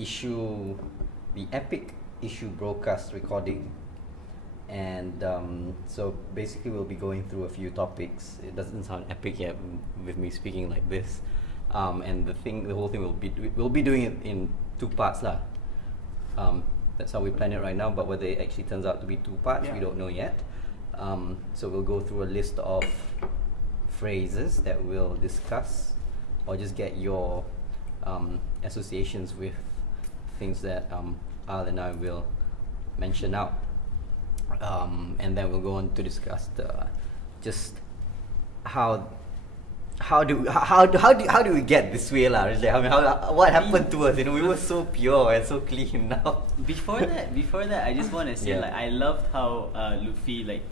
the epic issue Brokast recording. And so basically we'll be going through a few topics. It doesn't sound epic yet with me speaking like this. And the whole thing we'll be doing it in 2 parts lah. That's how we plan it right now, but whether it actually turns out to be 2 parts, we don't know yet. So we'll go through a list of phrases that we'll discuss, or just get your associations with things that Al and I will mention out. And then we'll go on to discuss just how do we get this way lah? I mean, what happened to us? You know, we were so pure and so clean now. Before that, I just want to say like I loved how Luffy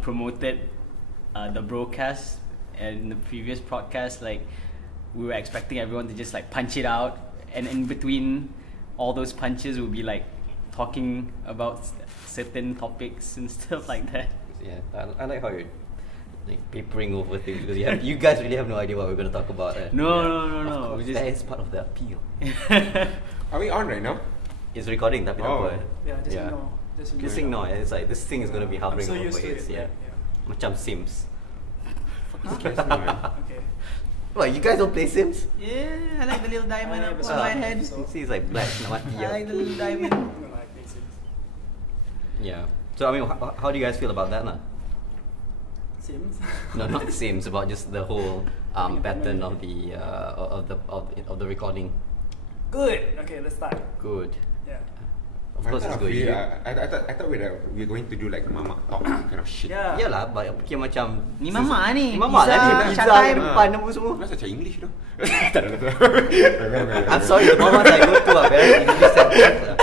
promoted the Brokast, and in the previous podcast, like we were expecting everyone to just like punch it out, and in between all those punches, we'll be like talking about certain topics and stuff like that. Yeah, I like how you're like papering over things, because you guys really have no idea what we're going to talk about. No. That is part of the appeal. Are we on right now? It's recording, tapi tak apa. Just ignore. It's like this thing is going to be hovering over it. Yeah. Macam Sims. Okay. What, you guys don't play Sims? Yeah, I like the little diamond up on my head. You see, it's like black. I like the little diamond. Yeah. So I mean, how do you guys feel about that, lah? Sims? No, not Sims. About just the whole pattern of the recording. Good. Okay, let's start. Good. Yeah. Of course, it's good. I thought we were going to do like mama talk kind of shit. Yeah. Yalah, fikir macam Ni mama ni. Mama lah ni. Pizza depan apa semua. Masa macam English tu. I'm sorry, the mamas I go to are very English centered.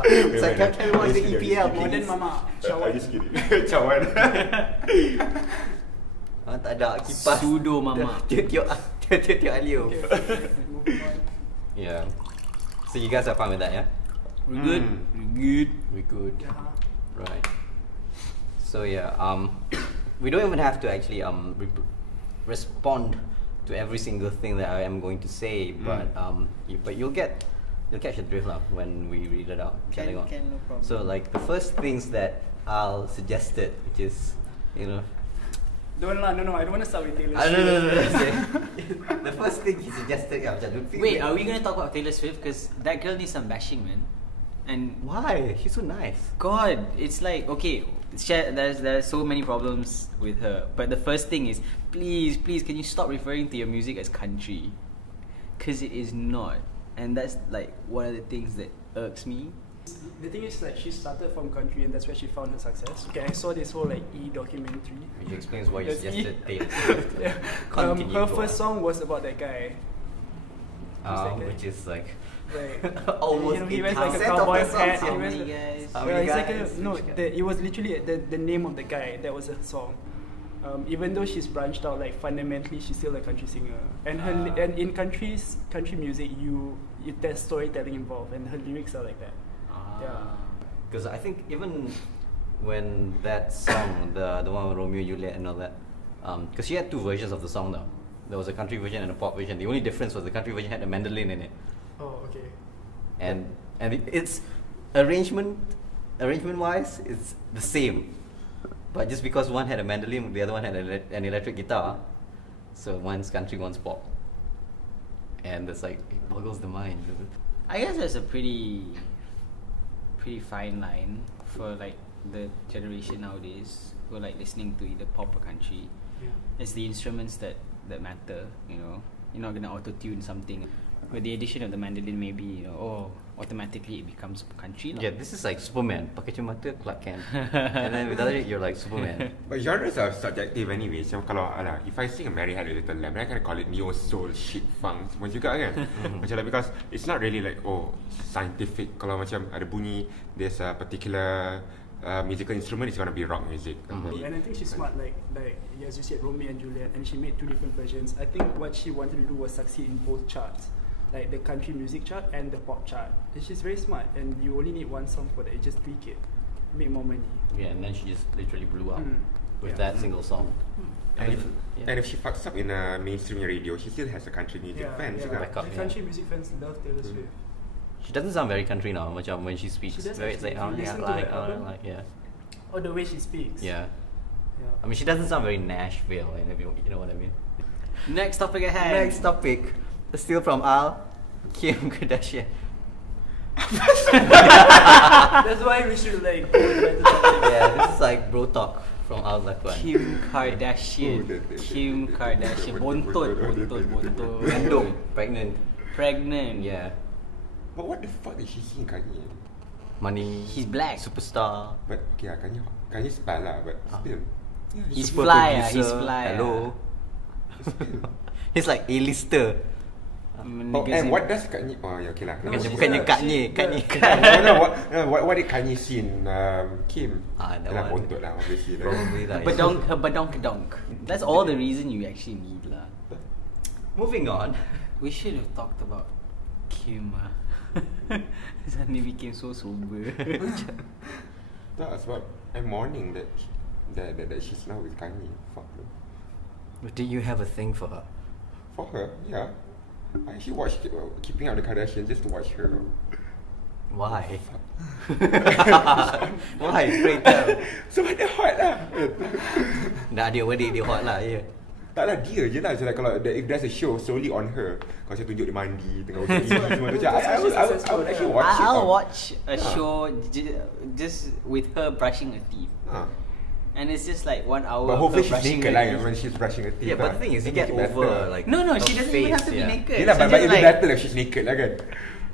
It's like, can we watch the EPL, please? Modern mama. I just kidding. Cawan. Tak ada kipas. Sudo mama. Tiap alio. Yeah. So you guys are fine with that, yeah? We're good. Yeah. Right. So yeah, we don't even have to actually respond to every single thing that I am going to say, but you'll catch the drift lah when we read it out. Can, no problem. So like the first things that Al suggested, which is, you know. No, I don't want to start with Taylor No. Swift. The first thing he suggested, Wait, are we gonna talk about Taylor Swift? Because that girl needs some bashing, man. And why? She's so nice. God, it's like, okay, there's so many problems with her, but the first thing is, please, can you stop referring to your music as country? Because it is not, and that's like one of the things that irks me. The thing is, like, she started from country, and that's where she found her success. Okay, I saw this whole like documentary. Which explains why you suggested Taylor Swift. Yeah. Her first song was about that guy. Which is like. Right. Almost he wears like a cowboy hat. It was literally the name of the guy. That was a song. Even though she's branched out, like fundamentally she's still a country singer. And and in country music, there's storytelling involved, and her lyrics are like that. Yeah. Because I think even when that song, the one with Romeo, Juliet, and all that, because she had 2 versions of the song though. There was a country version and a pop version. The only difference was the country version had a mandolin in it. Oh, okay. And it's arrangement wise, it's the same, but just because one had a mandolin, the other one had an electric guitar, so one's country, one's pop, and it's like, it boggles the mind. I guess there's a pretty fine line for like the generation nowadays who are like listening to either pop or country. Yeah. It's the instruments that matter, you know. You're not gonna auto-tune something. With the addition of the mandolin, maybe, you know, automatically it becomes country. Yeah, this is like Superman. Pakai kacamata, Clark Kent. And then without it, you're like Superman. But genres are subjective anyway. So kalau if I sing a Mary Had a Little Lamb, I can call it neo soul, shit funk semua juga kan. Macam like, because it's not really like scientific. Kalau macam ada bunyi, there's a particular musical instrument, it's gonna be rock music. And I think she's smart, like as you said, Romeo and Juliet, and she made 2 different versions. I think what she wanted to do was succeed in both charts, like the country music chart and the pop chart. And she's very smart, and you only need 1 song for that. You just tweak it, make more money. Yeah, and then she just literally blew up with that single song. And if she fucks up in a mainstream radio, she still has a country music fans. The country music fans love Taylor Swift. She doesn't sound very country now, macam when she speaks. She does Very, it's like, actually. If you listen to her album, yeah. or the way she speaks. Yeah. Yeah. I mean, she doesn't sound very Nashville, and if you know what I mean. Next topic at hand. Next topic, still from Al, Kim Kardashian. That's why we should like go to the topic. Yeah, this is like bro talk from Al Zakwan. Kim Kardashian. Kim Kardashian. Bontot. Random, pregnant. Pregnant. Yeah. But what the fuck is she seeing Kanye? Money. He's black. Superstar. But yeah, Kanye's bad lah, but still. Yeah, He's Super fly, producer. he's fly. Hello. He's like A-lister. Oh, and what does Kanye? Oh, yeah, okay lah. No, she's Bukannya a- Kanye. she's Kanye. What did Kanye see in Kim? That Yalah, one. bontot lah, obviously. Probably lah. Her badonk. That's all the reason you actually need lah. Moving on. We should have talked about Kim. Suddenly became so sober. That's what I'm mourning that she's now with Kanye. Fuck her. But do you have a thing for her? For her, yeah. I actually watched Keeping Up the Kardashians just to watch her. Why? Why? Pray tell. Sebab dia hot lah. Dah adik-adik dia hot lah, ya. Tak lah, dia je lah. Macam like, kalau if there's a show solely on her, kalau saya tunjuk dia mandi tengah usah gigi semua tu, macam I would actually watch it. I'll watch a show just with her brushing her teeth. And it's just like 1 hour. But of hopefully her she's brushing naked her lah teeth. when she's brushing her teeth. Yeah, but the thing is, you get over like. No, her she doesn't even have to be face, naked. Yelah, She but just it'll be like- better if she's naked lah kan.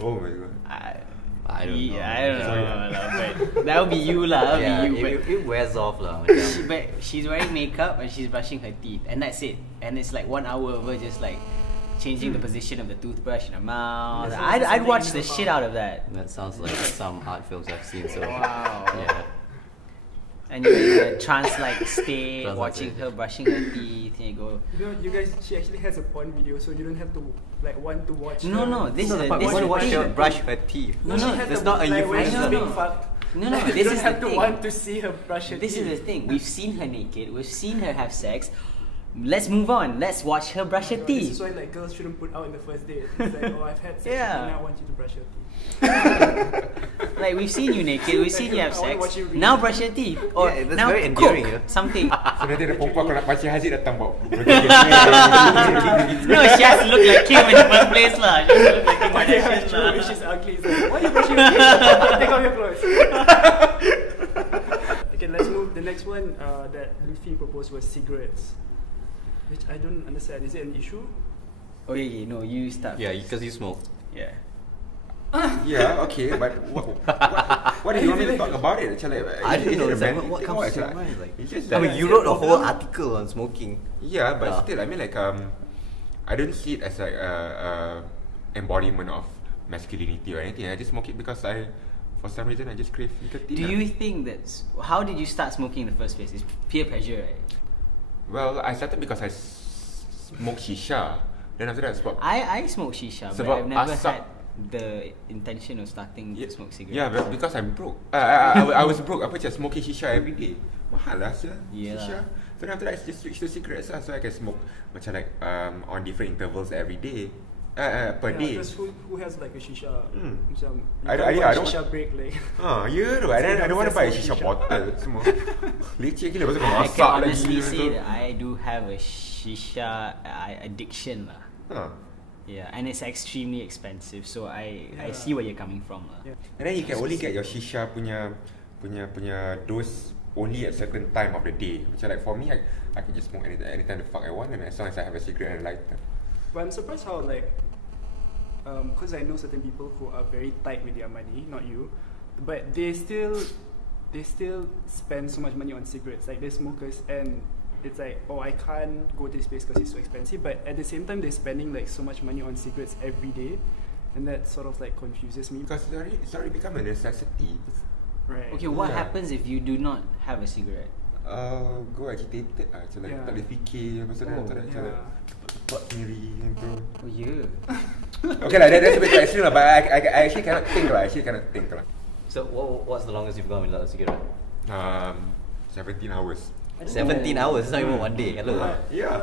Oh my god. I don't know. I don't know lah, but that would be you lah. Yeah, That would be you. it wears off lah. But she's wearing makeup and she's brushing her teeth, and that's it. And it's like 1 hour of her just like changing the position of the toothbrush in her mouth. Yeah, I'd watch something in the her shit out of that. That sounds like some art films I've seen. So Wow. yeah. And you're in a trance-like state, Trance-like watching state. her brushing her teeth, and you go, You know, you guys, she actually has a porn video, so you don't have to like want to watch. No, her. no, this is a- But this want to is watch the her thing. brush her teeth. No, She no, has that's the- not a like, when she's euphemism. being fucked. No, no, you this don't is have the to thing. want to see her brush her This teeth. is the thing. We've seen her naked. We've seen her have sex. Let's move on. Let's watch her brush her This teeth. is why like girls shouldn't put out in the first date. It's like, oh, I've had sex, Yeah. and now I want you to brush your teeth. Like we've seen you naked. We've seen you have I wanna sex. watch you read. Now brush your teeth. Or Yeah, that's now very endearing, cook yeah. something. So nanti ada perempuan kalau nak pancing Haziq datang bawa No, she has to look like Kim in the first place lah. She has to look like Kim Yeah, Kardashian true. lah. If she's ugly, it's like, why are you brushing your teeth? Take off your clothes. Okay, let's move. The next one that Luffy proposed was cigarettes, which I don't understand. Is it an issue? Okay, no, you start. Yeah, first. because you smoke. Yeah. Yeah, okay, but what do you want me to talk about it? Actually, I didn't know is it a that. bad What thing comes or to actually, your mind? Like, it's just I mean, that- you wrote a whole article on smoking. Yeah, but Yeah. still, I mean, like, I don't see it as like a embodiment of masculinity or anything. I just smoke it because for some reason, I just crave nicotine. Do you think that's how did you start smoking in the first place? It's peer pressure, right? Well, I started because I smoke shisha. Then after that, I stopped. I smoke shisha, but Sebab I've never asap. had the intention of starting to smoke cigarettes. Yeah, but because I'm broke. I was broke. Apa macam smoking shisha every day. Mahal lah sia. Yeah. Shisha. So then after that, I just switch to cigarettes lah. So I can smoke macam like on different intervals every day. Per day. Because who has like a shisha? Macam, you I can't don't- buy shisha break like. Ya tu. I don't want to buy a shisha Shisha. bottle semua. Leceh gila pasal kau I masak can lagi. honestly say tu. that I do have a shisha addiction lah. Yeah, and it's extremely expensive, so I see where you're coming from lah. Yeah. And then you can only get your shisha punya dose only at certain time of the day. Macam like for me, I can just smoke anytime the fuck I want, and as long as I have a cigarette and a lighter. But I'm surprised how like, because I know certain people who are very tight with their money, not you, but they still spend so much money on cigarettes. Like they're smokers, and it's like, oh, I can't go to this place because it's so expensive. But at the same time, they're spending like so much money on cigarettes every day, and that sort of like confuses me. Because it's already become a necessity. Right. Okay, what Yeah. happens if you do not have a cigarette? Go agitated lah. Macam like Yeah. tak boleh fikir. Lepas tu Oh, macam like Yeah. cepat sendiri yang tu. Oh yeah. Okay lah, that's a bit too extreme lah. But I actually cannot think lah. So what's the longest you've gone without a cigarette? 17 hours. 17 hours. It's not even one day. Hello. Yeah.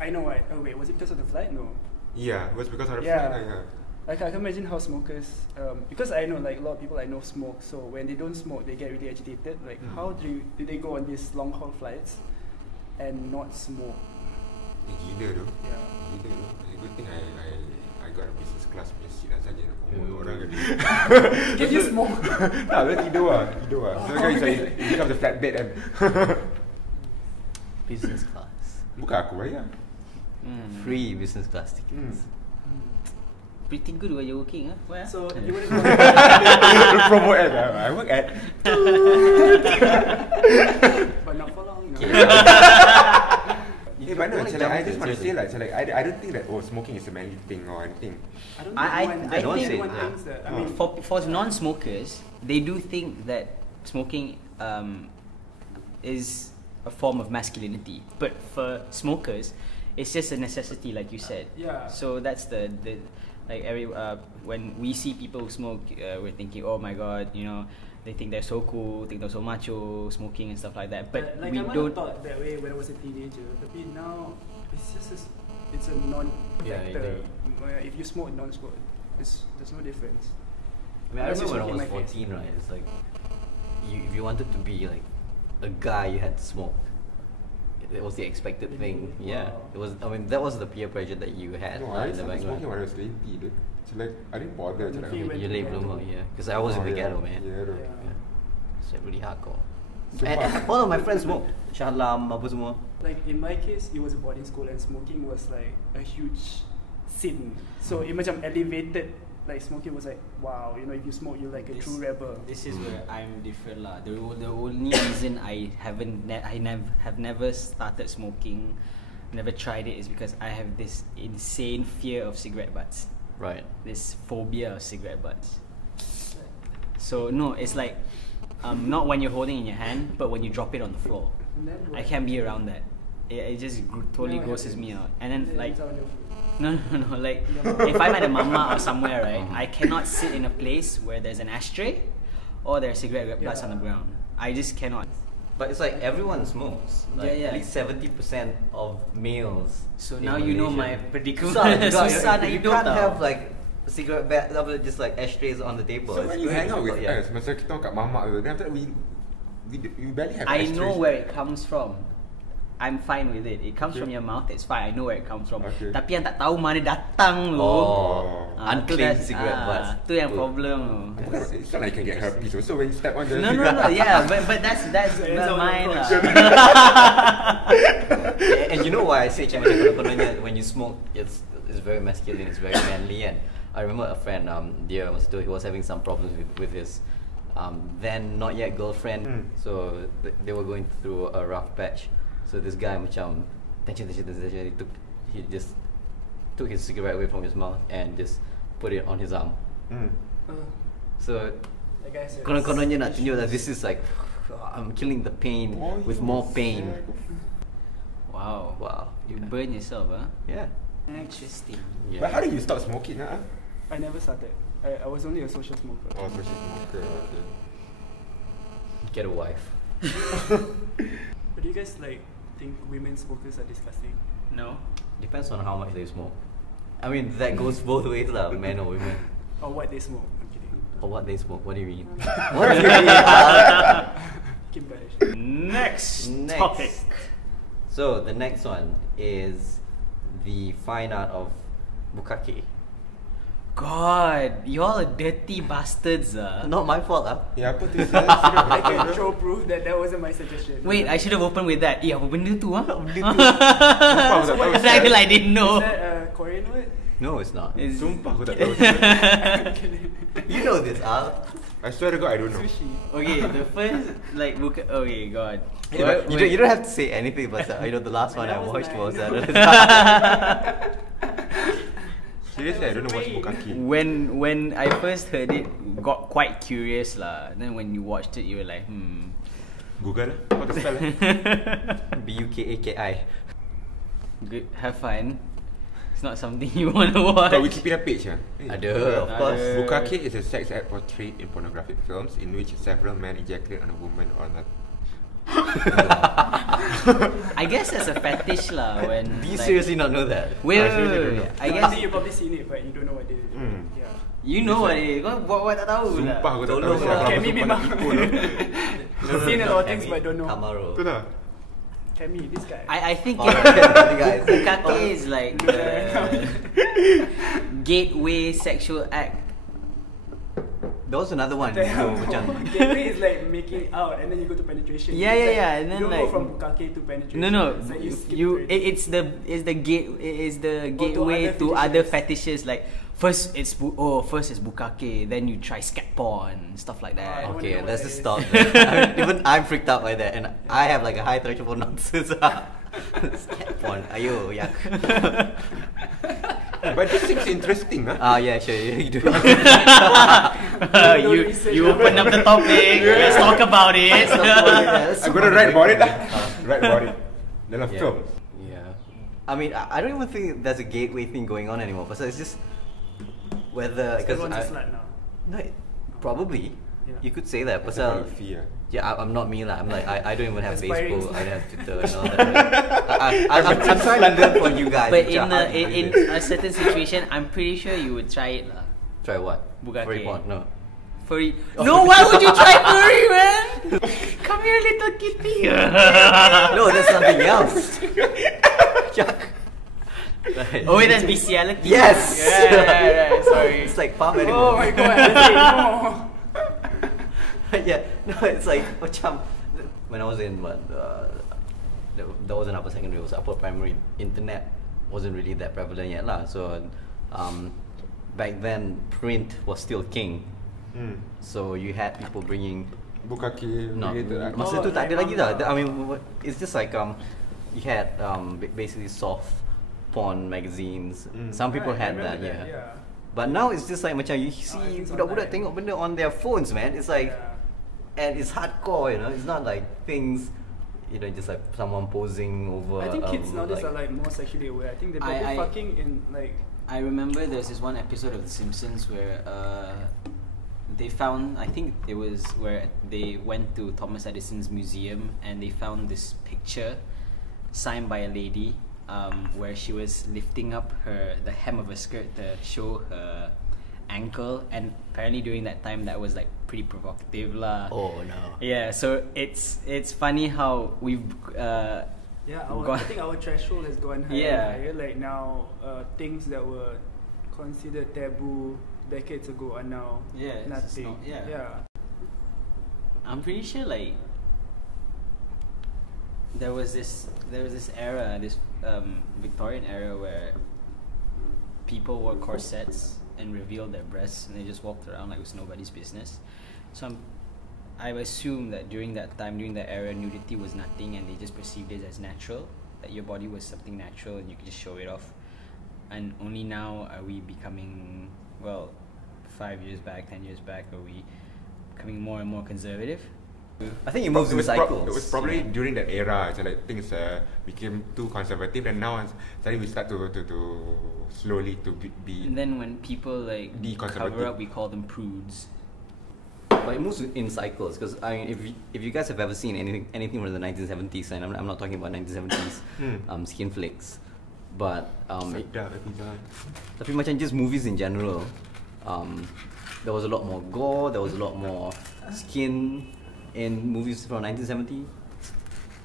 I know why. Oh wait, was it because of the flight? No. Yeah, it was because of the Yeah. flight lah. I can imagine how smokers, because I know like a lot of people I know smoke, so when they don't smoke, they get really agitated. Like, how do they go on these long haul flights and not smoke? Gila tu. Yeah. Gila tu. Good thing I got a business class punya seat lah saja nak bunuh orang kan. Can you smoke? Tak, dia tidur lah. So kan it becomes a flat bed kan. Business class. Bukan aku bayar. Free business class tickets. Pretty good where you're working, huh? Where? So you wouldn't Promote at I work at. but not for long. No. Yeah, but no, I just want to say like, I don't think that smoking is a manly thing or anything. I don't think say anyone that. thinks that. I mean, for non-smokers, they do think that smoking is a form of masculinity. But for smokers, it's just a necessity, like you said. Yeah. So that's the like when we see people who smoke, we're thinking, oh my god, you know, they think they're so cool, think they're so macho, smoking and stuff like that. But like we I might don't. have thought that way when I was a teenager, but now it's just it's a non-factor. If you smoke, non-smoke, there's no difference. I mean, I Unless you remember when I smoke was in my 14, right? It's like, if you wanted to be like a guy, you had to smoke. It was the expected thing. Wow. Yeah, it was. I mean, that was the peer pressure that you had. No, I in the started smoking when I background. was 20, dude. So like, I didn't bother. Okay, Like, when- You're late bloomer, yeah. Because I was in the ghetto, man. Yeah, Yeah. It's like really hardcore. So And all of my friends smoke. Shahlam, apa semua. Like in my case, it was a boarding school and smoking was like a huge sin. So it macam elevated. Like smoking was like, wow, you know, if you smoke, you're like a true rebel. This is where I'm different lah. The only reason I have never started smoking, never tried it, is because I have this insane fear of cigarette butts. Right. This phobia of cigarette butts. So no, it's like not when you're holding in your hand, but when you drop it on the floor. I can't be around that. It just totally grosses me out. And then like. No, like if I'm at a mama or somewhere, right, I cannot sit in a place where there's an ashtray or there's cigarette butts on the ground. I just cannot. But it's like everyone smokes. Like Yeah. At least 70% of males. So in now you know Malaysia. my predicament. Susah nak you you can't have like cigarette butts, just like ashtrays on the table. So It's when you very hang out with difficult, us, masa kita kat mamak tu, then after that we barely have I ashtrays. know where it comes from. I'm fine with it. It comes Okay. from your mouth, it's fine. I know where it comes from. Okay. Tapi yang tak tahu mana datang tu. Oh, tu unclaimed dah- cigarette butts. Tu yang problem tu. It's not like you can get herpes also when you step on the No, yeah, but that's not mine lah. And you know why I say macam kononnya when you smoke, it's very masculine, it's very manly. And I remember a friend, he was having some problems with his then not yet girlfriend. So they were going through a rough patch. So this guy macam tension, he just took his cigarette away from his mouth and just put it on his arm. So Like I said, kononnya nak tunjuk that this is like I'm killing the pain with more pain. Wow. Wow. You burn yourself, huh? Yeah. Interesting. Yeah. But how did you stop smoking? I never started. I was only a social smoker. Oh, social smoker. Okay. Get a wife. But do you guys like think women smokers are disgusting? No. Depends on how much they smoke. I mean that goes both ways lah, men or women. Or what they smoke? I'm kidding. Or what they smoke. What do you mean? What do you mean? Kim Kardashian. Next Next. topic. So the next one is the fine art of bukkake. God, y'all are dirty bastards, Not my fault ah. Ya, apa tu? I can show proof that wasn't my suggestion. Wait, I should have opened with that. Apa benda tu ah? Sumpah aku tak tahu. I didn't know. Is that a Korean word? No, it's not. It's- Sumpah aku tak tahu. You know this, Al. I swear to God, I don't know. Sushi. Okay, the first like okay, God. You don't have to say anything about that. You know the last one I That was watched was nice. that. Seriously, I don't know what's bukkake. When I first heard it, got quite curious lah. Then when you watched it, you were like, Google lah. How to spell lah. Bukkaki. good, have fun. It's not something you want to watch. Got Wikipedia page lah. Ada, of course. Bukkake is a sex act portrayed in pornographic films in which several men ejaculate on a woman or not. I guess that's a fetish lah. When Do you like, seriously not know that? Wait, I seriously don't know. I I guess think you've probably seen it, but you don't know what it is. Yeah. You know what it is. Kau buat tak tahu lah. Sumpah aku tak tahu. Tolong Siapa lah. aku Kami sumpah memang nak tipu tu. seen a lot of things but don't know. Camaro. Betul tak? Kami, this guy. I think Oh, guys. bukake is like the gateway sexual act. There was another one. Damn. Macam Gateway is like making out and then you go to penetration. Yeah, It's yeah, like, yeah, and then you don't like- go from bukake to penetration. No. It's like skip You through it. it's the gateway to other other fetishes. Like first it's bukake, then you try scat porn, stuff like that. Oh, I okay, wonder let's what just that stop. there. Even I'm freaked out by that, and I have like a high threshold for nonsense. Scat porn. Ayo, yak. But this seems interesting, huh? Yeah, sure. You do. You open up the topic. Let's talk about it. I'm gonna write about it. Write about it. Dalam film. Yeah. I mean, I don't even think there's a gateway thing going on anymore. But it's just whether Everyone's a slut now. no, probably Yeah. you could say that. But Pasal fee lah. yeah, I'm not me lah. I'm like I don't even have Aspiring Facebook. I slut. don't have Twitter and all that. I'm trying to learn from you guys. But which are hard to do in this. a certain situation, I'm pretty sure you would try it lah. Try what? Bukake. Furry porn? No. Furry. No, why would you try furry, man? Come here, little kitty. No, that's something else. Yuck. Right. Oh wait, that's bestiality. Yes. Yeah. Sorry. It's like farm Oh animal. my god, that's it. No. Yeah, no, it's like macam when I was in that wasn't upper secondary, it was upper primary. Internet wasn't really that prevalent yet lah. So back then print was still king. So you had people bringing Bukake no, related lah. masa tu tak like ada lagi dah. manga. I mean, it's just like you had basically soft porn magazines. Some people Right, I had that, remember yeah. But now it's just like macam you see everything's budak-budak online. tengok benda on their phones, man. It's like Yeah. and it's hardcore, you know. It's not like things, you know, just like someone posing over. I think kids nowadays are like more sexually aware. I think they're probably I- fucking in like. I remember there's this one episode of The Simpsons where they found, I think it was where they went to Thomas Edison's museum and they found this picture signed by a lady where she was lifting up the hem of her skirt to show her ankle, and apparently during that time that was like pretty provocative lah. Oh no. Yeah, so it's funny how we've Yeah, Gone. I think our threshold has gone higher. Yeah. and higher. Like now, things that were considered taboo decades ago are now Yeah, it's just nothing. not- yeah. yeah. I'm pretty sure like there was this era, this Victorian era where people wore corsets and revealed their breasts and they just walked around like it was nobody's business. So I assume that during that time, during that era, nudity was nothing and they just perceived it as natural, that your body was something natural and you could just show it off. And only now are we becoming, well, 5 years back, 10 years back, are we becoming more and more conservative? I think it moves in cycles. It was probably during that era, so like things became too conservative, and now suddenly we start to slowly to be. And then when people like Deconservative. cover up, we call them prudes. But it moves in cycles, because I mean, if you guys have ever seen anything from the 1970s, and I'm not talking about 1970s skin flicks, but Sedap episode. tapi macam just movies in general, there was a lot more gore, there was a lot more skin in movies from 1970,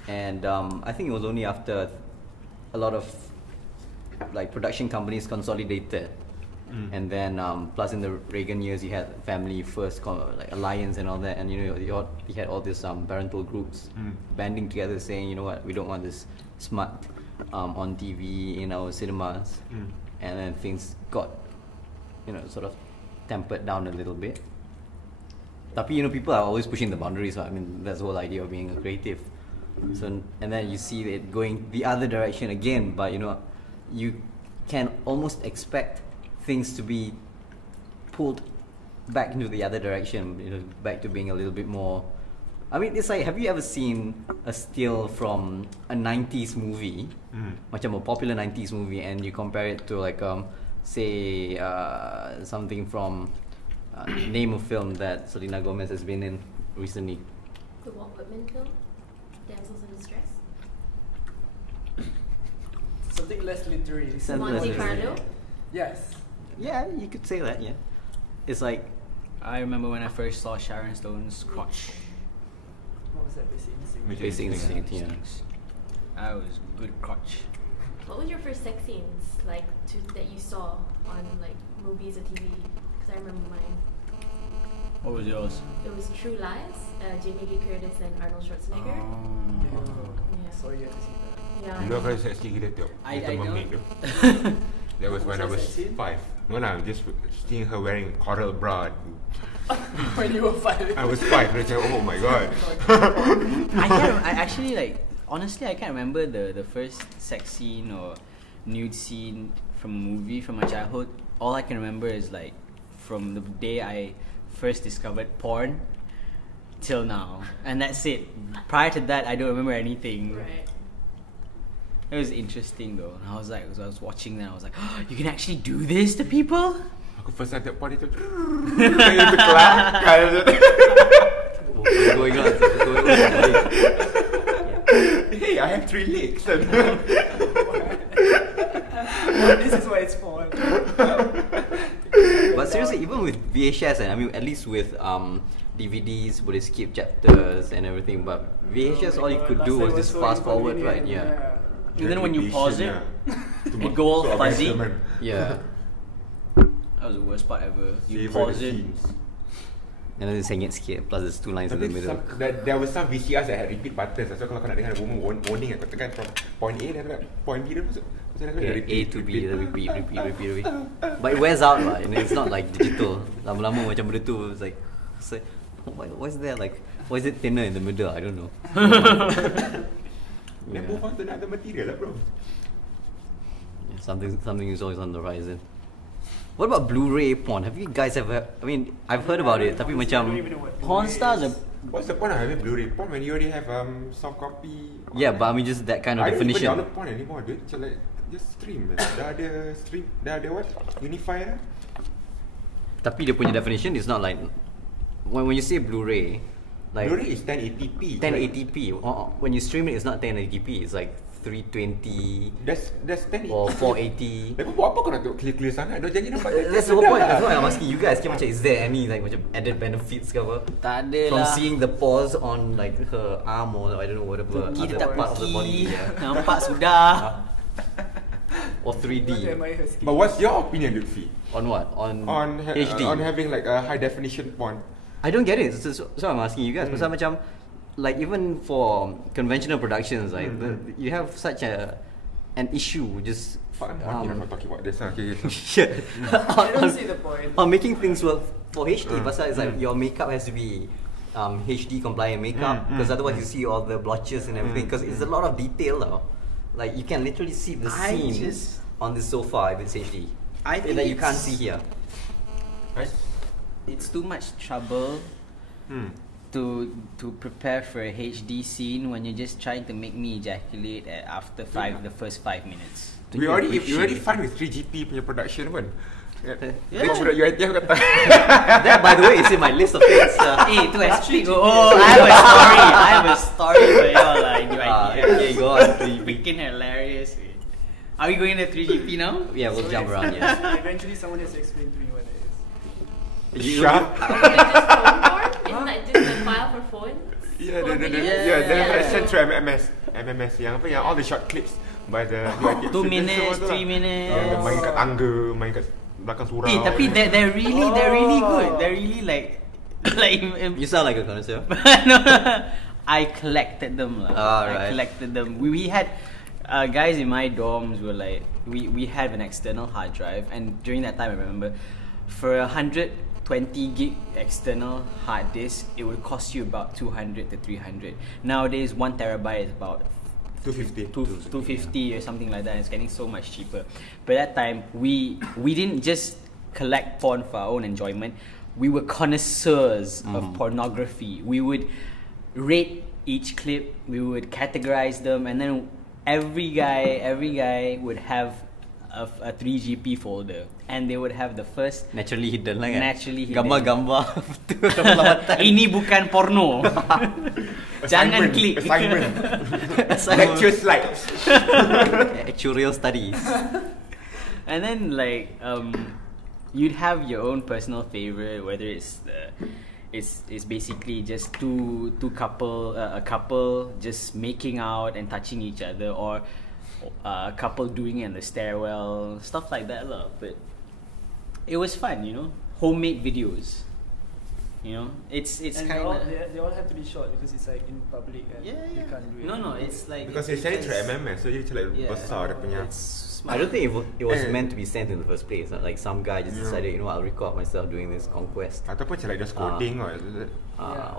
and I think it was only after a lot of like production companies consolidated. And then plus in the Reagan years you had Family First like Alliance and all that, and you know you had all these parental groups banding together saying, you know what, we don't want this smut on TV in our cinemas. And then things got, you know, sort of tempered down a little bit. Tapi you know, people are always pushing the boundaries, so I mean that's the whole idea of being a creative. So and then you see it going the other direction again, but you know, you can almost expect things to be pulled back into the other direction, you know, back to being a little bit more. I mean, it's like, have you ever seen a still from a 90s movie, macam a popular 90s movie, and you compare it to like say something from name a film that Selena Gomez has been in recently? The Walt Whitman film, Damsels in Distress. Something less literary. Something Monte less literary. Carlo. Yes. Yeah, you could say that. Yeah. it's like I remember when I first saw Sharon Stone's crotch. What was that? Basic Instinct. Basic Instinct, yeah. I was good crotch. What was your first sex scenes like that you saw on like movies or TV? Because I remember mine. What was yours? It was True Lies, Jamie Lee Curtis and Arnold Schwarzenegger. Yeah. Sorry, you had to see that. Yeah. Dulu aku seksi gila tengok I Little don't- Mermaid tu. That was when I was 5. No lah, just seeing her wearing coral bra. When you were 5. I was 5. Macam oh my god. I actually like honestly I can't remember the first sex scene or nude scene from a movie from my childhood. All I can remember is like from the day I first discovered porn till now, and that's it. Prior to that, I don't remember anything. Right. It was interesting though. And I was like, I was watching that, I was like, oh, you can actually do this to people? Aku first time tengok porn itu. Kayak terkelak. what's going on? What's going on? Hey, I have 3 legs. This is what it's for. But seriously, even with VHS, and I mean, at least with DVDs, would skip chapters and everything. But VHS, all you could do was just fast forward, right? Yeah. And then when you pause it, it go all fuzzy. Yeah. That was the worst part ever. You Favourite pause it. scenes. And then it's sengit sikit. Plus there's 2 lines in the Tapi middle. there was some VCRs that had repeat buttons. So kalau kau nak dengar warning, aku tekan from point A dan point B dan masuk. Yeah, A to B, repeat. But it wears out, right? And it's not like digital. Lama-lama macam benda tu, it's like, what's there like? Why is it thinner in the middle? I don't know. Then move on to another material lah bro. Yeah, something is always on the horizon. What about Blu-ray porn? Have you guys ever? I mean, I've heard about it, tapi I don't macam even know what Porn stars are. What's the point of having Blu-ray porn when you already have soft copy? yeah, but I mean just that kind of I don't even definition. download porn anymore, dude. So like just stream. Dah ada what? Unifier. Tapi dia punya definition is not like when you say Blu-ray, like Blu-ray is 1080p. 1080p. When you stream it, it's not 1080p. It's like 320 That's 1080p. or 480. Like, buat apa kau nak tengok clear-clear sangat? Dah jadi nampak. That's the whole point. That's why I'm asking you guys. Macam is there any like macam added benefits ke apa? Tak ada From lah. seeing the pause on like her arm or I don't know whatever Kita other tak part of the body. pergi. Yeah. Nampak sudah. Or 3D. I admire her skin. But what's your opinion, Lutfi? On what? On HD. On having like a high definition porn. I don't get it. So I'm asking you guys. Pasal macam like even for conventional productions, like you have such an issue just Fuck, I'm not talking about this. Okay. yeah, I don't see the point. on making things work for HD. Pasal it's like your makeup has to be HD compliant makeup because otherwise you see all the blotches and everything because it's a lot of detail now. Like you can literally see the I scenes just- on this sofa if it's HD. I think that you can't it's- see here. Right? It's too much trouble to prepare for a HD scene when you're just trying to make me ejaculate after the first 5 minutes. We already fine with 3GP punya production pun. Yeah. Kau budak UiT aku kata. That, by the way, is in my list of things. Hey, to S3 go. Oh, I have a story for y'all like Okay, go on. Freaking hilarious. Are we going to 3GP now? Yeah, we'll jump around. Yes. Eventually, someone has to explain to me what it is. Shut. Just phone porn? Isn't that just a file for phones? Yeah, Phone videos? then sent to MMS yang apa yang all the short clips by the UiT. 2 minutes, 3 minutes. Yang main kat tangga, main kat belakang surau. Tapi they're really good. They're really like You sound like a connoisseur. no, I collected them lah. Right. I collected them. We had guys in my dorms were like we had an external hard drive, and during that time I remember for 120 gig external hard disk it would cost you about 200 to 300. Nowadays 1 terabyte is about 250. 250 or something like that. It's getting so much cheaper. But that time we didn't just collect porn for our own enjoyment. We were connoisseurs of pornography. We would rate each clip, we would categorize them, and then every guy would have a 3GP folder, and they would have the first Naturally hidden lah kan. Naturally hidden. Gambar-gambar lawatan. ini bukan porno. Jangan Assignment, klik. Assignment. Lecture slides. Actuarial studies. And then like you'd have your own personal favorite, whether it's it's basically just a couple just making out and touching each other, or a couple doing it in the stairwell, stuff like that lah. But it was fun, you know, homemade videos. You know, it's and kind of they all have to be short because it's like in public and you can't do it. No, it's like Because they sell it through MMS, so you like besar dia punya. I don't think it was meant to be sent in the first place. Like some guy just decided, you know, I'll record myself doing this conquest. Ataupun macam like just coding or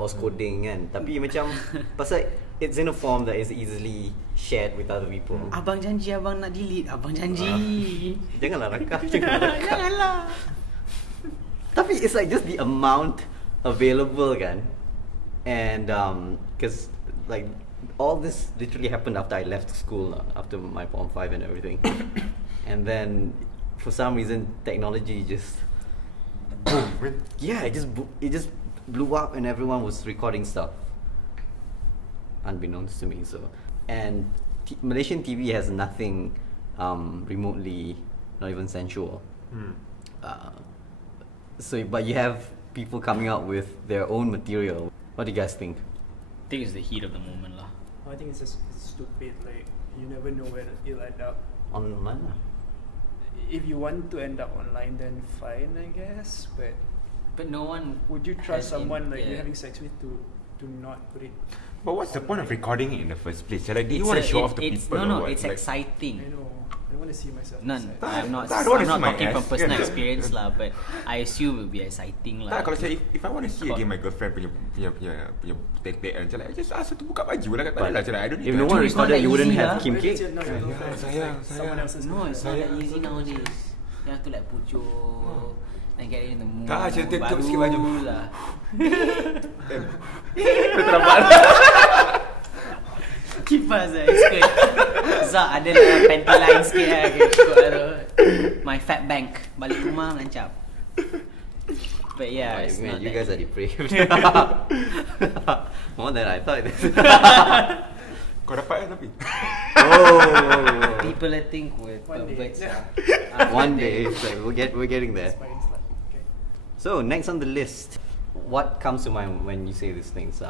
or coding kan. Tapi macam pasal it's in a form that is easily shared with other people. Abang janji abang nak delete, abang janji. Janganlah rakah, janganlah. Tapi it's like just the amount available kan, and because like all this literally happened after I left school, after my Form 5 and everything. And then for some reason technology just boom. Yeah, it just blew up and everyone was recording stuff unbeknownst to me. So, and Malaysian TV has nothing remotely, not even sensual. So but you have people coming out with their own material. What do you guys think? I think it's the heat of the moment lah. I think it's just stupid. Like you never know where it'll end up. Online lah. If you want to end up online, then fine, I guess. But no one would you trust has someone like you're having sex with to not put it? But what's the point of recording it in the first place? Like, do you want to show off to people? No, or what? it's like, exciting. I know. I don't want to see myself. None. inside. I'm not I don't wanna see my talking from ass. personal experience lah, but I assume it will be exciting lah. Tak, kalau saya if I want to see again my girlfriend punya tek-tek kan, macam like, just ask her to buka baju lah, tak ada lah, macam like, I don't need If to no one It's not recorded, that you wouldn't easy have lah. Kim K. It's not your girlfriend, it's sayang, like someone else's No, it's not girlfriend. that easy nowadays. You have to like pucuk and get in the mood. Tak, macam tutup sikit baju. lah. Dia terlambat. Kipas lah, it's good. Zak ada lah panty line sikit lah, ikut lah tu. My fat bank, balik rumah lancap. But yeah, it's Man, not you that guys are depraved. More than I thought. Kau dapat kan tapi? people I think with One day. perverts lah. One day, it's like we're getting there. Aspiring slut. Okay. So next on the list, what comes to mind when you say these things?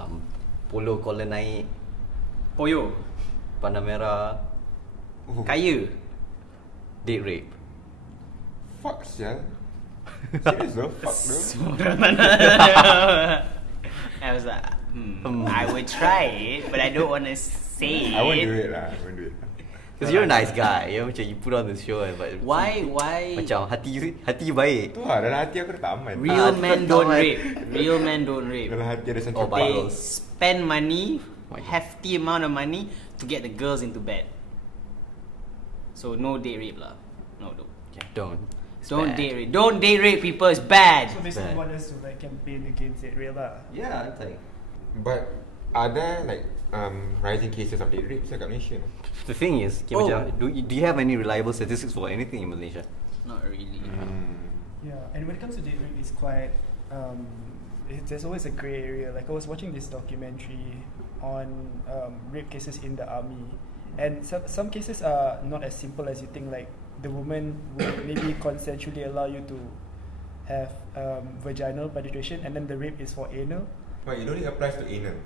Polo collar naik, Poyo, pandang merah, kaya. date rape. Fuck sial. Serious though? Fuck though. I was like, I would try it, but I don't want to say it. I won't do it lah. I won't do it. Because you're a nice guy, you know, macam you put on this show, but Why? macam hati baik. Tu lah, dalam hati aku dah tak aman. Real men don't Tahu, rape. Real men don't rape. Dalam hati ada Oh, sentral They Bibles. spend money, hefty amount of money to get the girls into bed. So no date rape lah. No. Yeah, don't. It's Don't bad. date rape. Don't date rape people. It's bad. So basically, Bad. want us to like campaign against it, real lah. Yeah, it's like But are there like rising cases of date rape kat Malaysia? the thing is, okay, macam, do you have any reliable statistics for anything in Malaysia? Not really. Yeah, and when it comes to date rape, it's quite. There's always a grey area. Like I was watching this documentary on rape cases in the army, and some cases are not as simple as you think. Like the woman would maybe consensually allow you to have vaginal penetration, and then the rape is for anal. But it only applies to anal.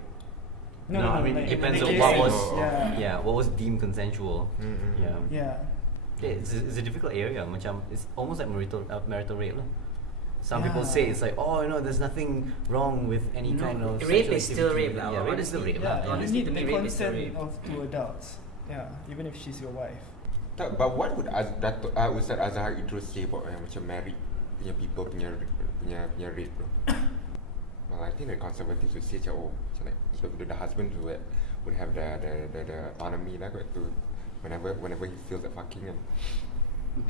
No, I mean, like, it depends in on the what case- was what was deemed consensual. Yeah. Yeah. Yeah, it's a difficult area. Macam it's almost like marital rape lah. Some people say it's like, oh, you know, there's nothing wrong with any kind of rape sexual is still activity. rape lah. Yeah, rape is still rape lah. Yeah, honestly, you to need me, the rape is still consent rape. of two adults. Yeah, even if she's your wife. Tak, but what would Ustaz Azhar Idrus say about macam married punya people punya rape bro? Well, I think the conservatives would say macam like the husband would have the autonomy lah to whenever he feels like fucking kan.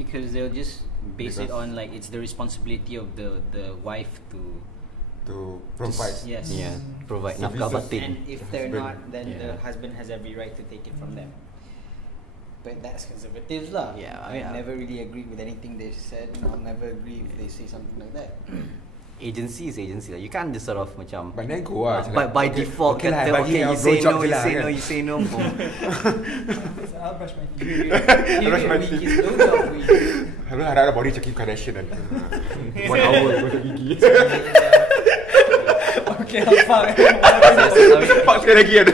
Because they'll just base it Because- on like it's the responsibility of the wife to provide. Yes. Yeah, provide Services. nafkah batin. And if they're Husband. not, then the Yeah. husband has every right to take it from them. But that's conservatives lah. Yeah, I yeah. never really agreed with anything they said. I'll never agree if they say something like that. Agency is agency lah. You can't just sort of macam But then go lah. macam by like, default okay lah, kata, bagi okay, you our say blowjob no, je you lah, say kan? no, you say no. So I'll brush my teeth. Brush my teeth. Ada body macam Kim Kardashian kan. 1 hour gosok gigi. Okay, fuck. Fuck sekali lagi kan.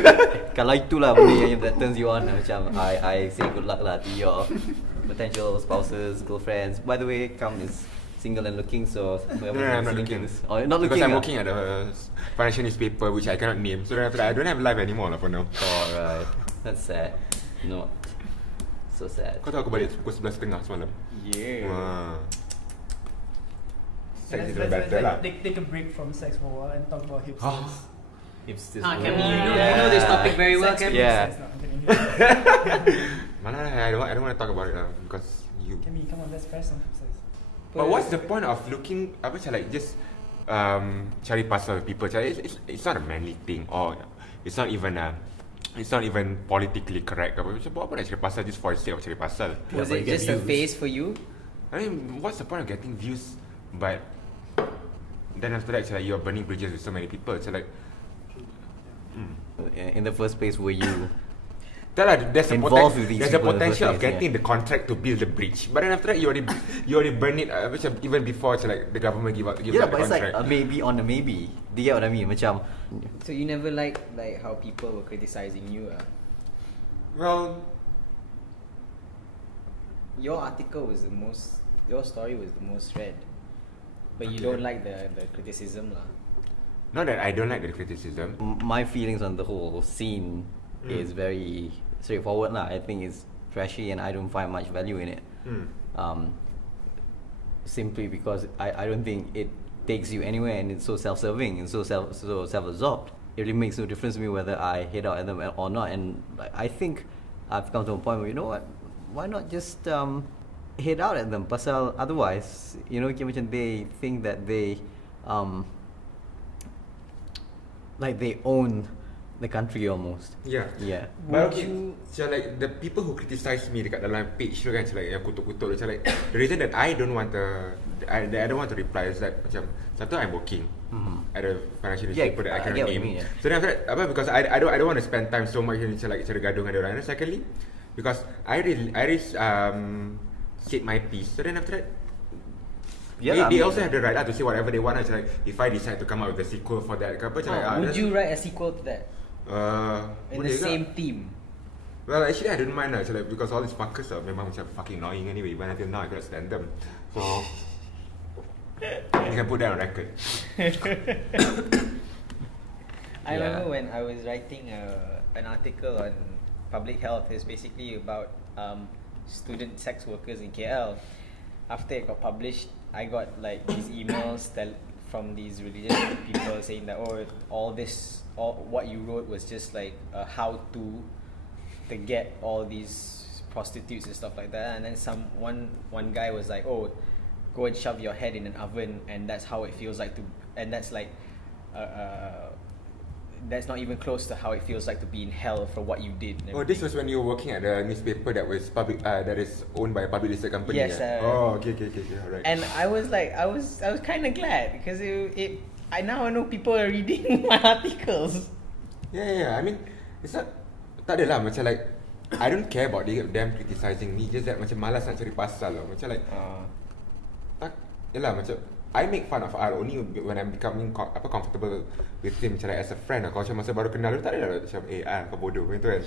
Kalau itulah benda yang that turns you on, macam I say good luck lah to your potential spouses, girlfriends. By the way, Kam is single and looking, so No, I'm not looking. Oh, not looking. Because I'm working at a financial newspaper which I cannot name. So then after that, I don't have life anymore lah for now. Alright, that's sad. No, so sad. Kau tahu aku balik pukul 11.30 semalam. Yeah. Wah. Sex is Let's better lah. take a break from sex for a while and talk about hipsters. Hipsters. Kami, you know this topic very well, Sex Kami. Yeah. hipsters, no, I'm kidding. Mana lah, I don't want to talk about it lah because you. Kami, come on, let's press some hipsters. But what's the point of looking? Apa macam like just cari pasal with people? It's not a manly thing, or it's not even politically correct. Macam buat apa nak cari pasal just for the sake of cari pasal? Was it just a phase for you? I mean, what's the point of getting views? But then after that, it's like you're burning bridges with so many people. It's like, In the first place, were you there's a involved with these there's a people in the potential first of place, getting the contract to build the bridge. But then after that, you already burn it. Even before, it's like the government give out the but it's contract. like a maybe on a maybe. Do you get what I mean? Macam, So you never liked like how people were criticizing you? Well, Your article was the most. Your story was the most read, but you Okay. don't like the criticism lah. not that I don't like the criticism. my feelings on the whole scene is very straightforward lah. I think it's trashy and I don't find much value in it. Simply because I don't think it takes you anywhere, and it's so self-serving and so self-absorbed. It really makes no difference to me whether I hit out at them or not. And I think I've come to a point where, you know what, why not just hit out at them? Pasal otherwise, you know, macam they think that they like they own the country almost. Yeah. Yeah. But Would okay, you- so like the people who criticize me dekat dalam page tu kan, so like yang kutuk-kutuk, so like the reason that I don't want I don't want to reply is that macam satu, I'm working at a financial Yeah, newspaper that I I cannot get what you name. mean, yeah. So then after that, because I don't want to spend time so much in like cara gaduh dengan orang. And secondly, because I really said my piece. So then after that, they also have the right to say whatever they want. It's like if I decide to come out with a sequel for that, apa, macam like, Would you write a sequel to that in boleh the juga. same theme? Well, actually, I don't mind lah, like, because all these fuckers are memang macam fucking annoying anyway. But until now, I cannot stand them. So, you can put that on record. I remember when I was writing an article on public health. It's basically about student sex workers in KL. After it got published, I got like these emails from these religious people saying that all what you wrote was just like a how-to to get all these prostitutes and stuff like that. And then one guy was like, go and shove your head in an oven, and that's how it feels like to, and that's like that's not even close to how it feels like to be in hell for what you did. and Oh, this was everything. when you were working at a newspaper that was that is owned by a public listed company. Yes, yeah? Okay, alright. And I was kind of glad because I now know people are reading my articles. Yeah. I mean, it's not. Tak adalah macam like I don't care about them criticizing me. Just that macam malas nak cari pasal lah. Macam like tak, yelah macam I make fun of R only when I'm becoming comfortable with him, macam like as a friend lah. Kalau macam masa baru kenal tu tak ada lah macam kau bodoh macam tu kan.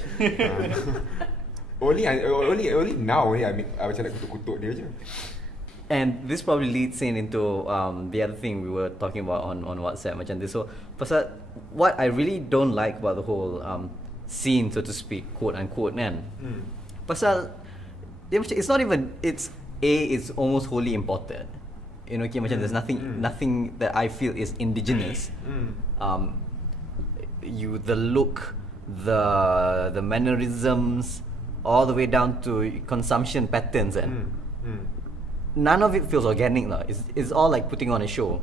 Only now I macam like kutuk-kutuk dia je. And this probably leads into the other thing we were talking about on WhatsApp macam this. So pasal what I really don't like about the whole scene, so to speak, quote unquote kan. Pasal dia macam, it's not even, it's almost wholly imported. You know, macam there's nothing that I feel is indigenous. The look, the mannerisms, all the way down to consumption patterns and none of it feels organic lah. It's all like putting on a show.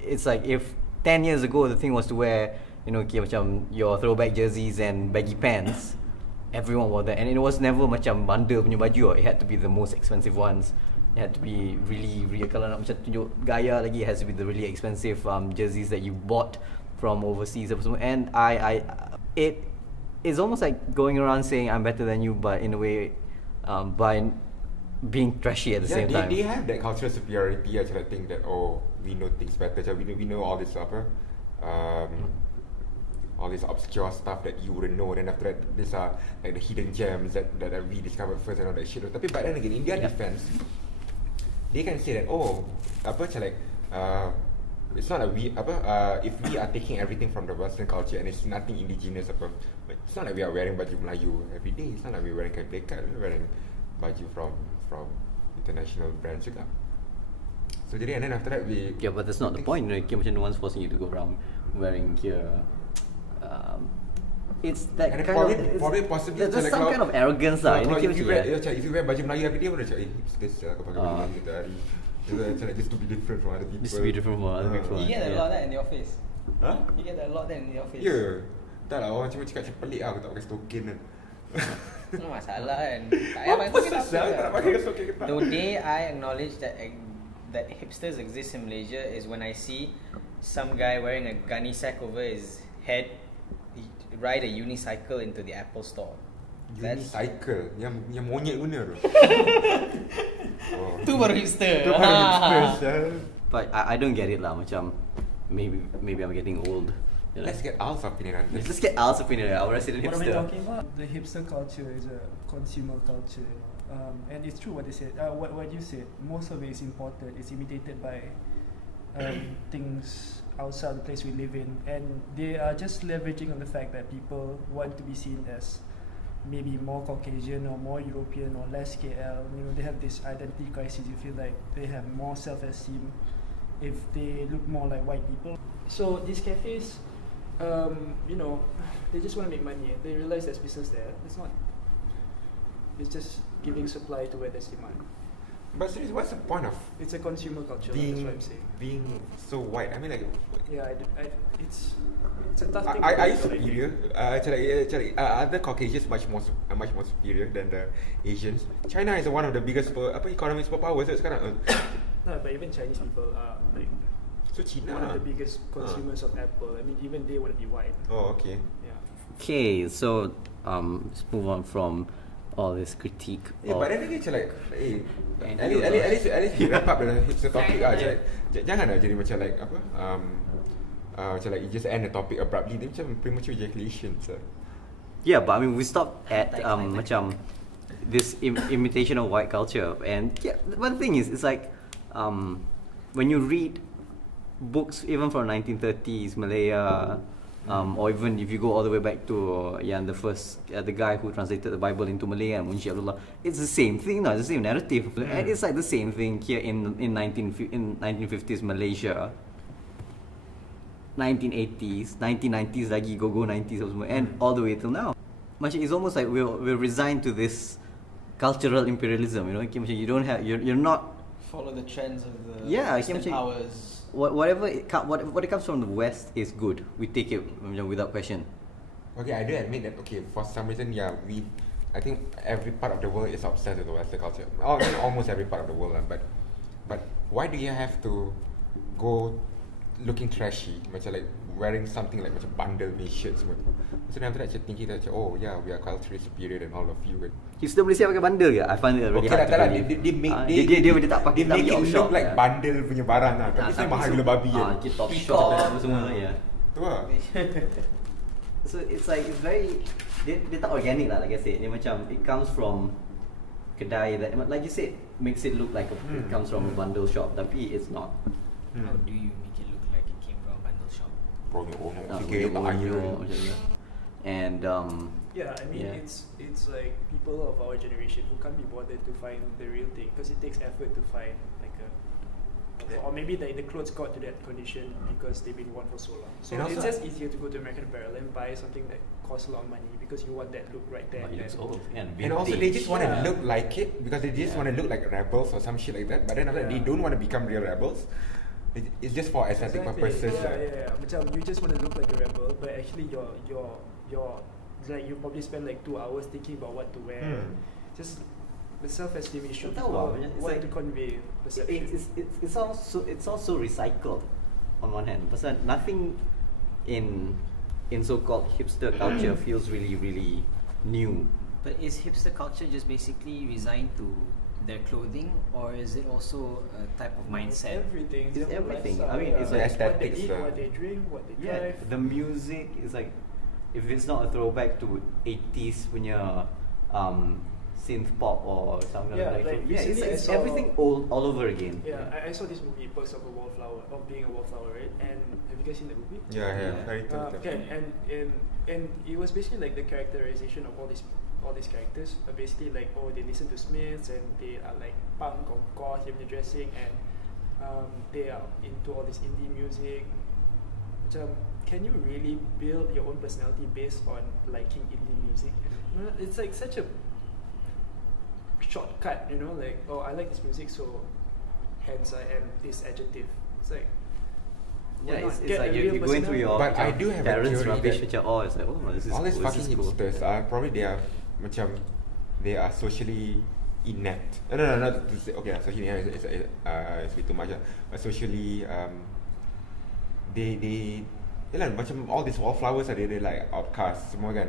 It's like if 10 years ago the thing was to wear, you know, macam your throwback jerseys and baggy pants, everyone wore that, and it was never macam bandar punya baju. It had to be the most expensive ones. It had to be really kalau nak macam tunjuk gaya lagi, it has to be the really expensive jerseys that you bought from overseas apa semua. And it is almost like going around saying I'm better than you, but in a way by being trashy at the same time. They have that cultural superiority. I think that we know things better. We know all this all this obscure stuff that you wouldn't know. Then after that, these are like the hidden gems that we discovered first and all that shit. But then again, in their defense, they can say that it's not if we are taking everything from the Western culture and it's nothing indigenous but it's not like we are wearing baju Melayu every day. It's not like we're wearing kain pelikat. We're wearing baju from international brands juga. So jadi, and then after that we but that's not the point. No one's forcing you to go around wearing gear. It's that and kind probably possibly there's some kind of arrogance lah. If you wear baju Melayu every day, orang cakap, hipsters lah, kau pakai baju Melayu kita hari. Just to be different from other people. Just to be different from other people. You get a lot of that in the office. Huh? You get a lot of that in the office. Yeah. Tak lah, orang cuma cakap pelik lah, aku tak pakai stokin kan. No masalah kan. Tak payah pakai stokin. Tak nak pakai stokin ke tak? The day I acknowledge that hipsters exist in Malaysia is when I see some guy wearing a gunny sack over his head ride a unicycle into the Apple store. Unicycle yang monyet guna tu. Tu baru hipster. But I don't get it lah. Macam maybe I'm getting old. You know? Let's get Al's opinion on this. Let's get Al's opinion. Our resident What hipster. are we talking about? The hipster culture is a consumer culture, and it's true what they said. What you said. Most of it is imported. It's imitated by things outside the place we live in, and they are just leveraging on the fact that people want to be seen as maybe more Caucasian or more European or less KL. You know, they have this identity crisis. You feel like they have more self-esteem if they look more like white people. So these cafes, they just want to make money. They realize there's business there. It's just giving supply to where there's demand. But seriously, what's the point of It's a consumer culture. That's what I'm saying. being so white? I mean, like, it's a tough thing. are you superior? Other Caucasians much more superior than the Asians. China is one of the biggest economic superpowers sekarang. No, but even Chinese people are So China one of the biggest consumers of Apple. I mean, even they want to be white. Oh, okay. Yeah. Okay, so let's move on from all this critique. But then again, at least we wrap up the hipster topic. Jangan jadi macam like macam like you just end the topic abruptly. Dia macam premature ejaculation. So. Yeah, but I mean we stopped at macam this imitation of white culture, and yeah, one thing is it's like when you read books even from 1930s Malaya. Or even if you go all the way back to the guy who translated the Bible into Malay and Munshi Abdullah, it's the same thing, it's the same narrative, and it's like the same thing here in 1950s Malaysia, 1980s, 1990s lagi go 90s and all the way till now. It's almost like we're resigned to this cultural imperialism. You know, you don't have you're not follow the trends of the Western powers. What comes from the West is good. We take it without question. Okay, I do admit that. Okay, for some reason, I think every part of the world is obsessed with the Western culture. Almost every part of the world, but why do you have to go looking trashy, macam like wearing something like macam bundle me shirts semua? So then after that, thinking that we are culturally superior than all of you. Hipster Malaysia pakai bundle ke? I find it really hard to believe. Dia tak pakai, they make it look like bundle punya barang lah. Tapi saya mahal gila babi kan. Top shop semua ya. Tu lah. So it's like it's very dia tak organic lah, like I said. Dia macam it comes from kedai that, like you said, makes it look like it comes from a bundle shop, tapi it's not. How do you make it look like it came from a bundle shop? Sikit tak air. And I mean, it's like people of our generation who can't be bothered to find the real thing because it takes effort to find or maybe the clothes got to that condition because they've been worn for so long. So it's just easier to go to American Apparel and buy something that costs a lot of money because you want that look right there. And also they just want to look like it because they just want to look like rebels or some shit like that. But then after that, they don't want to become real rebels. It's just for aesthetic purposes. Macam you just want to look like a rebel, but actually you're like you probably spend like 2 hours thinking about what to wear. Just the self-esteem issue. What to convey perception. It's all so recycled on one hand. But nothing in so-called hipster culture feels really, really new. But is hipster culture just basically resigned to their clothing, or is it also a type of mindset? Everything. It's their everything. lifestyle, I mean, it's The like what they aesthetics, eat, what they drink, what they drive. the music is like, if it's not a throwback to 80s punya synth pop or something Yeah, like like it's, recently I it's saw- everything all over again. Yeah, I saw this movie, Perks of a Wallflower, or Being a Wallflower, right? And have you guys seen that movie? Yeah, Yeah. very true. Okay, and it was basically like the characterization of all these characters. Basically like, oh, they listen to Smiths and they are like punk or goth in their dressing, and they are into all this indie music. Macam, can you really build your own personality based on liking indie music? It's like such a shortcut, you know, like, oh, I like this music, so hence I am this adjective. It's like, why Yeah, not it's get like a you're real going through your But I do have a parents' theory rubbish, that which are it's like, oh, this is all these cool, fucking this is cool. hipsters are probably they are socially inept. No, not to say okay. Socially inept is it's a bit too much. But socially, they like macam all these wallflowers are they like outcasts semua kan.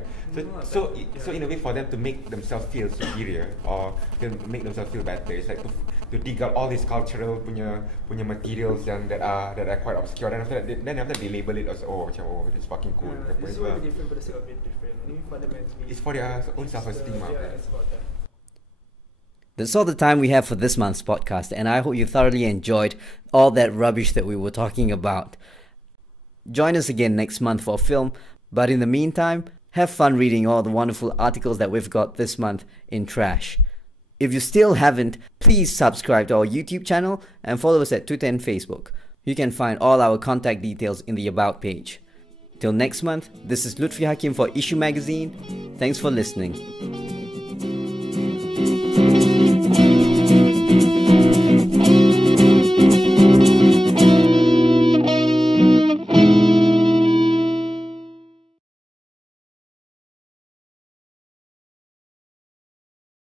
So in a way for them to make themselves feel superior or to make themselves feel better, it's like to dig up all these cultural punya materials that are quite obscure. Then after that they label it as it's fucking cool. It's so different for the sake of being different. I mean, fundamentally, It's for their own self-esteem. Yeah, it's about that. That's all the time we have for this month's podcast, and I hope you thoroughly enjoyed all that rubbish that we were talking about. Join us again next month for a film, but in the meantime, have fun reading all the wonderful articles that we've got this month in Trash. If you still haven't, please subscribe to our YouTube channel and follow us at Twitter and Facebook. You can find all our contact details in the About page. Till next month, this is Lutfi Hakim for Issue Magazine. Thanks for listening.